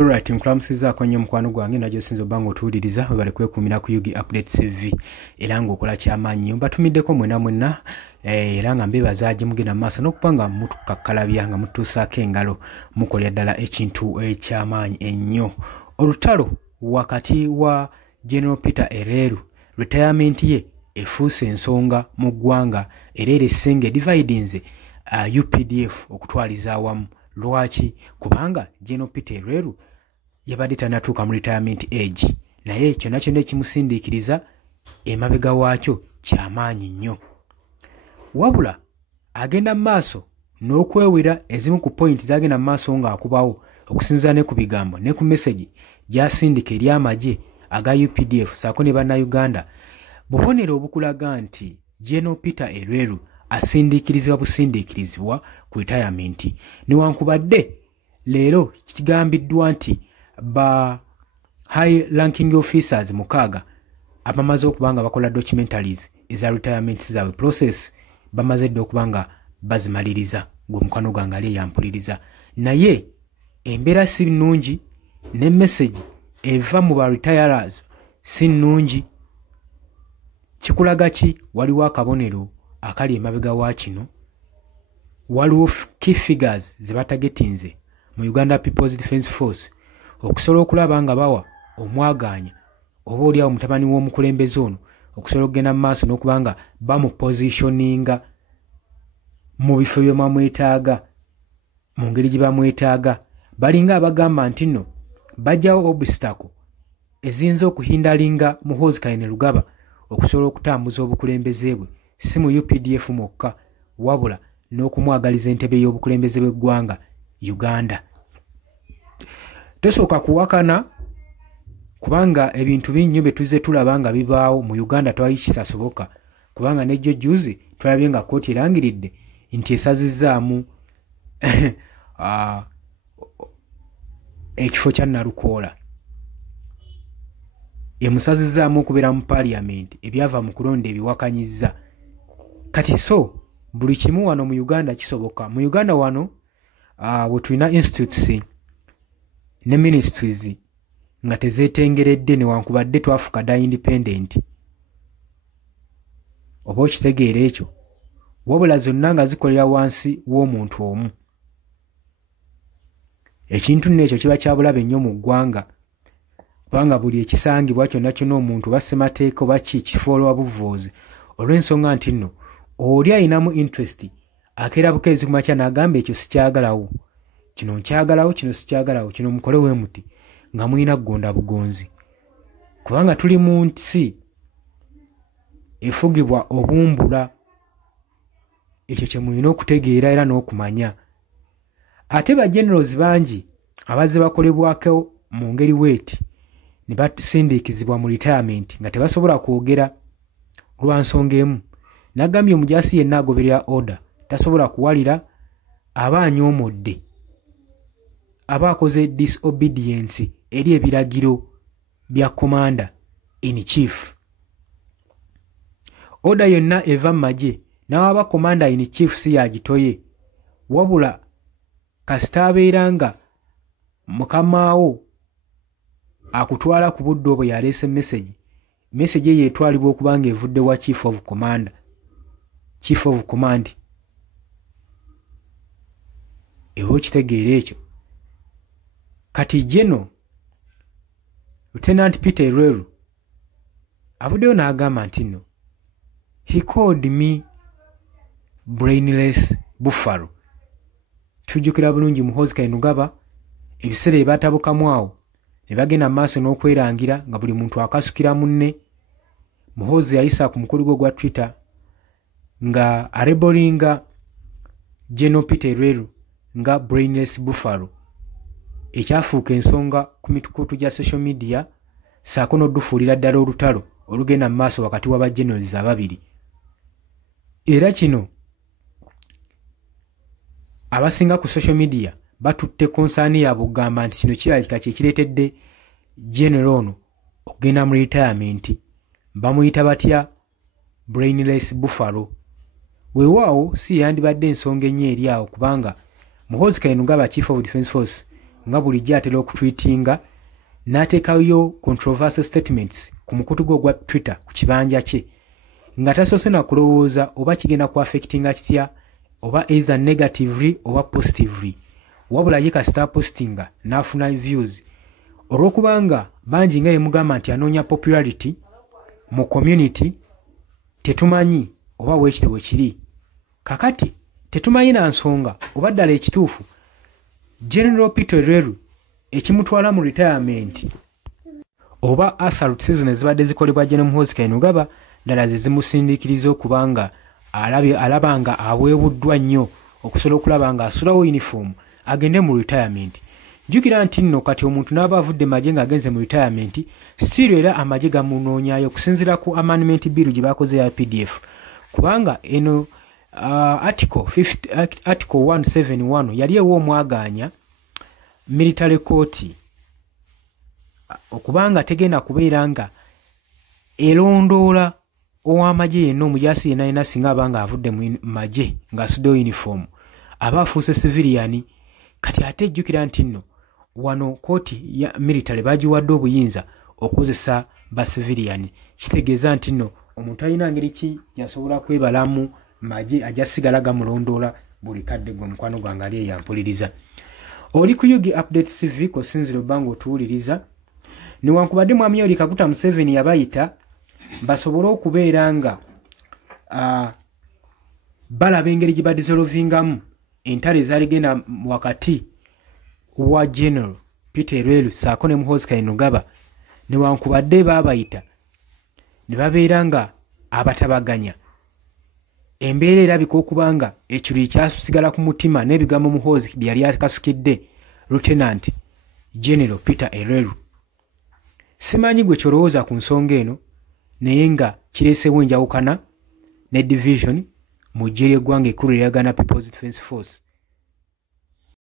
Alright, mkulamusiza kwenye mkwano gwange najjo sinzo bango tuwuliriza bali kwekumira ku Yugi Updates TV era ng'okola ky'amaanyi mbatumiddeko mwena era nga mbebaza mugenda maaso n'okupanga mutukakkalabya nga mutuusaako engalo mukolera ddala ekintu eky'amaanyi ennyo. Olutalo wakati wa General Peter Ereru retirement ye efuuse ensonga mu ggwanga era eresenge dividinze UPDF okutwaliza awamu. Lwaki? Kubanga General Peter Ereru yabadde tanatuuka mu retirement age naye kyonna kyonna ekimusindiikiriza emabega waakyo ky'amaanyi nnyo. Wabula agenda mu maaso n'okwewera ezimu ku point zagenda mu maaso ng'akubawo okusinziira ne ku bigambo ne ku message gy'asindika eri amagye aga UPDF saako ne bannayuganda bubonero obukulaga nti General Peter Ereru asindiikirizibwa busindiikirizibwa ku retirement newankubadde leero kigambiddwa nti ba high ranking officers mukaaga abamaze okubanga bakola documentaries eza retirement zaabwe process bamaze dde okubanga bazimaliriza gw'omukwano gwange ali yampuliriza naye embeera si nnungi ne message eva mu ba retirers si nnungi. Kikulaga ki? Waliwo akabonero akali emabega wa kino, waliwo key figures ze batagetinze mu Uganda People's Defence Force okusobola okulaba nga bawa omwagaanya oba oliawo mutabani w'omukulembeze ono okusobola okugenda mu maaso n'okubanga bamupositioninga mu bifo bye bamwetaaga mu ngeri gye bamwetaaga. Balinga abagamba nti nno bajjawo obstacle eziyinza okuhindalinga Muhoozi Kainerugaba okusobola okutambuza obukulembeze bwe si mu UPDF mwokka wabula n'okumwagaliza entebe y'obukulembeze bw'eggwanga Uganda. Tosooka kuwakana kubanga ebintu binnyo bye tuzze tulaba nga bibaawo mu Uganda tewali kisasoboka kubanga nejjo juzi twalabye nga kkooti erangiridde nti esazizzaamu ekifo kya Nalukoola emusazizzaamu okubeera mu parliament ebyava mu kulonda ebiwakanyizza. Kati so buli kimu wano mu Uganda kisoboka. Mu Uganda wano bwe tulina institutes ne ministries nga tezeetengeredde newankubadde twafuka dda independent oba okitegeera ekyo wabula zonna nga zikolera wansi w'omuntu omu. Ekintu nno ekyo kiba kyabulabe nnyo mu ggwanga kubanga buli ekisangibwa kyonna kyonna omuntu bassemateeka oba kifoolwa buvoozi olw'ensonga nti nno oli ayinamu interest akeera bukeezi ku makya n'agamba ekyo sikyagalawo, kino nkyagalawo, kino sikyagalawo, kino mukole we muti nga mulina kugonda bugonzi kubanga tuli mu nsi efugibwa obumbula. Ekyo kye mulina okutegeera era n'okumanya. Ate ba generals bangi abazze bakolebwako mu ngeri weeti ne basindiikizibwa mu retirement nga tebasobola kwogera lwa nsonga emu. Nagambye omujaasi yenna agoberera order tasobola kuwalira aba anyoomodde, aba akoze disobedience eri ebiragiro bya commander in chief. Order yonna eva mu magye n'awaba commander in chief si yagitoye wabula kasita abeera nga mukamaawo akutwala ku budde obwo yaleese message eyo etwalibwa okuba nga evudde wa chief of command. Ewo kitegeera ekyo. Kati General Lieutenant Peter Ereru avuddeyo n'agamba nti nno he called me brainless buffalo. Tujjukira bulungi Muhoozi Kainerugaba ebiseera bye baatabukamu awo ne bagenda mu maaso n'okwerangira nga buli muntu akasukira munne. Muhoozi yayisa ku mukulu gwe gwa Twitter nga arebolinga General Peter Ereru nga brainless buffalo, ekyafuuka ensonga ku mitukutu gya social media saako n'oddufuulira ddala olutalo olugenda mu maaso wakati w'aba generals ababiri. Era kino abasinga ku social media batutte konsaani yaabwe okugamba nti kino kirabika kye kireetedde general ono okugenda mu retirement. Bamuyita batya? Brainless buffalo. Weewaawo si yandibadde ensonga ennyo eri awo kubanga Muhoozi Kainerugaba Chief of Defence Force nga bulijjo atera okutwitinga n'ateekayo controversial statements ku mukutu gwe ogwa Twitter ku kibanja kye nga tasoose na kulowooza oba kigenda ku affectinga kitya oba either negatively oba positively wabula ye kasita postinga n'afuna views olw'okubanga bangi nga yemugamba nti anoonya popularity mu community tetumanyi oba weekito we kiri kakati tetumanyi na nsonga oba ddala ekituufu General Peter Leru ekimutwala mu retirement oba assault season ezibadde zikolebwa General Muhoozi Kainerugaba ddala ze zimusindiikiriza okubanga alabanga aweebuddwa nnyo okusobola okulaba nga asulawo uniform agende mu retirement. Jjukira nti nno kati omuntu n'aba avudde magye ng'agenze mu retirement still era amagye gamunoonyayo okusinziira ku amendment bill gye baakoze ya PDF kubanga eno article 171 yali ewa omwaganya military court okubanga tegenda kubeera nga elondoola ow'amagye yenna omujaasi yenna yenna singa abanga avudde mu magye ng'asuddeyo uniform aba afuuse civilian kati ate jjukira nti nno wano kooti ya military bagiwadde obuyinza okukozesa ba civilian kitegeeza nti nno omuntu alina ngeri ki yasobola kwebalamu magye ajasigala gamulondoola buli kadde gwe mukwano gwange ali eyampuliriza oli ku Yugi Update TV kosinzira obbanga otuwuliriza newankubadde mwami Yoweri Kaguta Museveni yabayita basobole okubeera nga balaba engeri gye badisolovingamu entalo ezaligenda wakati wa General Peter Leru saako ne Muhoozi Kainerugaba newankubadde baabayita ne babeera nga abatabaganya embeera erabika okubanga ekiri kyasigala ku mutima n'ebigambo Muhoozi bye yali akasukidde Lieutenant General Peter Leru. Simanyi gwe kyolowooza ku nsonga eno naye nga kireesewo enjawukana ne division mu ggye ly'eggwanga ekkulu eryagana People's Defence Force.